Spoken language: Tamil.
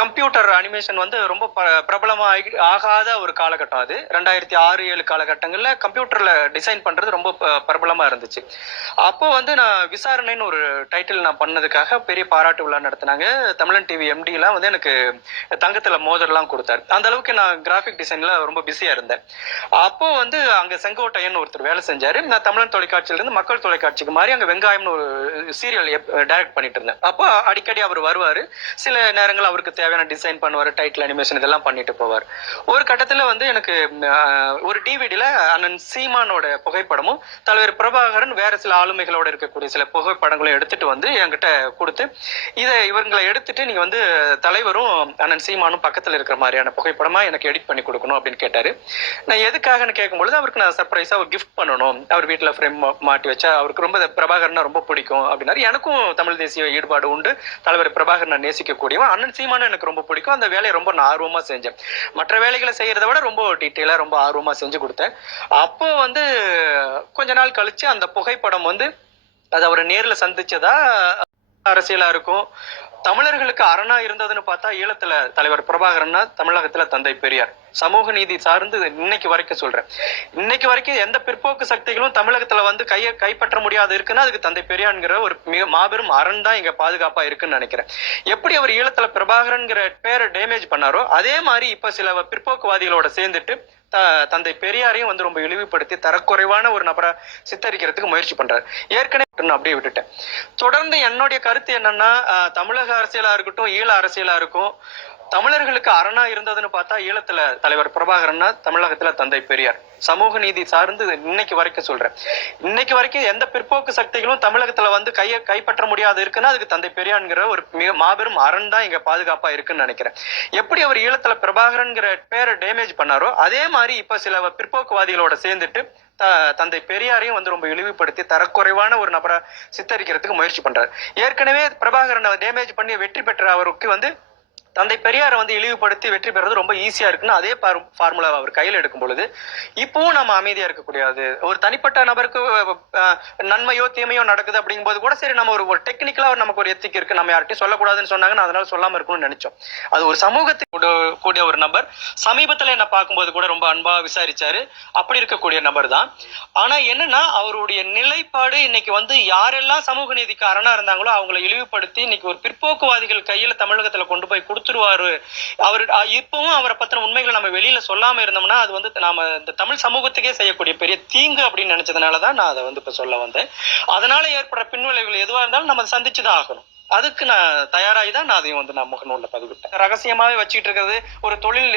கம்ப்யூட்டர் அனிமேஷன் வந்து ரொம்ப பிரபலமா ஆகாத ஒரு காலகட்டம் அது. 2006-7 காலகட்டங்கள்ல கம்ப்யூட்டர்ல டிசைன் பண்றது ரொம்ப பிரபலமா இருந்துச்சு. அப்போ வந்து நான் விசாரணைன்னு ஒரு டைட்டில் நான் பண்ணதுக்காக பெரிய பாராட்டு விழா நடத்தினாங்க. தமிழன் டிவி எம்டிலாம் வந்து எனக்கு தங்கத்துல மோதிரம்லாம் கொடுத்தாரு. அந்த அளவுக்கு நான் கிராஃபிக் டிசைன்ல ரொம்ப பிஸியா இருந்தேன். அப்போ வந்து அங்க செங்கோட்டையன் ஒருத்தர் வேலை செஞ்சாரு. நான் தமிழன் தொலைக்காட்சியில இருந்து மக்கள் தொலைக்காட்சிக்கு மாறி அங்க வெங்காயம்னு ஒரு சீரியல் டைரக்ட் பண்ணிட்டு இருந்தேன். அப்போ அடிக்கடி அவர் வருவாரு. சில நேரங்கள் அவருக்கு தேவையான டிசைன் பண்ணுவார், டைட்டில் அனிமேஷன் இதெல்லாம் பண்ணிட்டு போவார். ஒரு கட்டத்தில் வந்து எனக்கு ஒரு டிவிடியில் அண்ணன் சீமானோட புகைப்படமும் தலைவர் பிரபாகரன் வேற சில ஆளுமைகளோட இருக்கக்கூடிய சில புகைப்படங்களும் எடுத்துட்டு வந்து என்கிட்ட கொடுத்து, இதை இவங்களை எடுத்துட்டு நீங்க வந்து தலைவரும் அண்ணன் சீமானும் பக்கத்தில் இருக்கிற மாதிரியான புகைப்படமா எனக்கு எடிட் பண்ணி கொடுக்கணும் அப்படின்னு கேட்டாரு. நான் எதுக்காகன்னு கேட்கும்பொழுது அவருக்கு நான் சர்ப்ரைஸா ஒரு கிஃப்ட் பண்ணணும், அவர் வீட்டில் ஃப்ரேம் மாட்டி வச்சா அவருக்கு ரொம்ப பிரபாகரன் ரொம்ப பிடிக்கும் அப்படின்னாரு. எனக்கும் தமிழ் தேசிய ஈடுபாடு உண்டு, தலைவர் பிரபாகரன் நேசிக்கக்கூடியவன், அண்ணன் சீமானும் எனக்கு ரொம்ப பிடிக்கும். அந்த வேலையை ரொம்ப நான் ஆர்வமா செஞ்சேன். மற்ற வேலைகளை செய்யறதை விட ரொம்ப டீட்டெயிலா ரொம்ப ஆர்வமா செஞ்சு கொடுத்தேன். அப்போ வந்து கொஞ்ச நாள் கழிச்சு அந்த புகைப்படம் வந்து அது அவரை நேர்ல சந்திச்சதா அரசியலா இருக்கும். தமிழர்களுக்கு அரணா இருந்ததுன்னு பார்த்தா ஈழத்துல தலைவர் பிரபாகரன்னா தமிழகத்துல தந்தை பெரியார். சமூக நீதி சார்ந்து இன்னைக்கு வரைக்கும் சொல்றேன். இன்னைக்கு வரைக்கும் எந்த பிற்போக்கு சக்திகளும் தமிழகத்துல வந்து கைப்பற்ற முடியாது இருக்குன்னா அதுக்கு தந்தை பெரியார்ங்கிற ஒரு மிக மாபெரும் அரண் தான் இங்க பாதுகாப்பா இருக்குன்னு நினைக்கிறேன். எப்படி அவர் ஈழத்துல பிரபாகரன்கிற பேரை டேமேஜ் பண்ணாரோ அதே மாதிரி இப்ப சில பிற்போக்குவாதிகளோட சேர்ந்துட்டு தந்தை பெரியாரையும் வந்து ரொம்ப இழிவுபடுத்தி தரக்குறைவான ஒரு நபரை சித்தரிக்கிறதுக்கு முயற்சி பண்றாரு. ஏற்கனவே அப்படியே விட்டுட்டேன். தொடர்ந்து என்னுடைய கருத்து என்னன்னா, தமிழக அரசியலா இருக்கட்டும், ஈழ அரசியலா இருக்கும், தமிழர்களுக்கு அரணா இருந்ததுன்னு பார்த்தா ஈழத்துல தலைவர் பிரபாகரன்னா தமிழகத்துல தந்தை பெரியார். சமூக நீதி சார்ந்து இன்னைக்கு வரைக்கும் சொல்றேன். இன்னைக்கு வரைக்கும் எந்த பிற்போக்கு சக்திகளும் தமிழகத்துல வந்து கைப்பற்ற முடியாது இருக்குன்னா அதுக்கு தந்தை பெரியார்ங்கிற ஒரு மிக மாபெரும் அரண் தான் இங்க பாதுகாப்பா இருக்குன்னு நினைக்கிறேன். எப்படி அவர் ஈழத்துல பிரபாகரன்கிற பேரை டேமேஜ் பண்ணாரோ அதே மாதிரி இப்ப சில பிற்போக்குவாதிகளோட சேர்ந்துட்டு தந்தை பெரியாரையும் வந்து ரொம்ப இழிவுபடுத்தி தரக்குறைவான ஒரு நபரை சித்தரிக்கிறதுக்கு முயற்சி பண்றாரு. ஏற்கனவே பிரபாகரனை டேமேஜ் பண்ணி வெற்றி பெற்ற அவருக்கு வந்து தந்தை பெரியாரை வந்து இழிவுபடுத்தி வெற்றி பெறது ரொம்ப ஈஸியா இருக்குன்னு அதே ஃபார்முலா அவர் கையில் எடுக்கும் பொழுது இப்பவும் நம்ம அமைதியா இருக்கக்கூடாது. ஒரு தனிப்பட்ட நபருக்கு நன்மையோ தீமையோ நடக்குது அப்படிங்கும் போது கூட சரி நம்ம ஒரு டெக்னிக்கலா நமக்கு ஒரு எத்திக் இருக்கு, நம்ம யார்ட்டையும் சொல்லக்கூடாதுன்னு சொன்னாங்கன்னு அதனால சொல்லாம இருக்கணும்னு நினைச்சோம். அது ஒரு சமூகத்துக்கு கூடிய ஒரு நபர். சமீபத்துல என்ன பார்க்கும்போது கூட ரொம்ப அன்பா விசாரிச்சாரு. அப்படி இருக்கக்கூடிய நபர் தான். ஆனா என்னன்னா அவருடைய நிலைப்பாடு இன்னைக்கு வந்து யாரெல்லாம் சமூக நீதிக்கு அரணா இருந்தாங்களோ அவங்களை இழிவுபடுத்தி இன்னைக்கு ஒரு பிற்போக்குவாதிகள் கையில தமிழகத்துல கொண்டு போய் கொடுத்துருவாரு. அவர் இப்பவும் அவரை பத்தின உண்மைகளை நம்ம வெளியில சொல்லாம இருந்தோம்னா அது வந்து நாம இந்த தமிழ் சமூகத்துக்கே செய்யக்கூடிய பெரிய தீங்கு அப்படின்னு நினைச்சதுனாலதான் நான் அதை வந்து இப்ப சொல்ல வந்தேன். அதனால ஏற்படுற பின்விளைவுகள் எதுவா இருந்தாலும் நம்ம சந்திச்சுதான் ஆகணும். அதுக்கு நான் தயாராகி தான் நான் அதையும் வந்து நான் முகநூல்ல பதிவிட்டேன். ரகசியமாவே வச்சுட்டு இருக்கிறது ஒரு தொழில்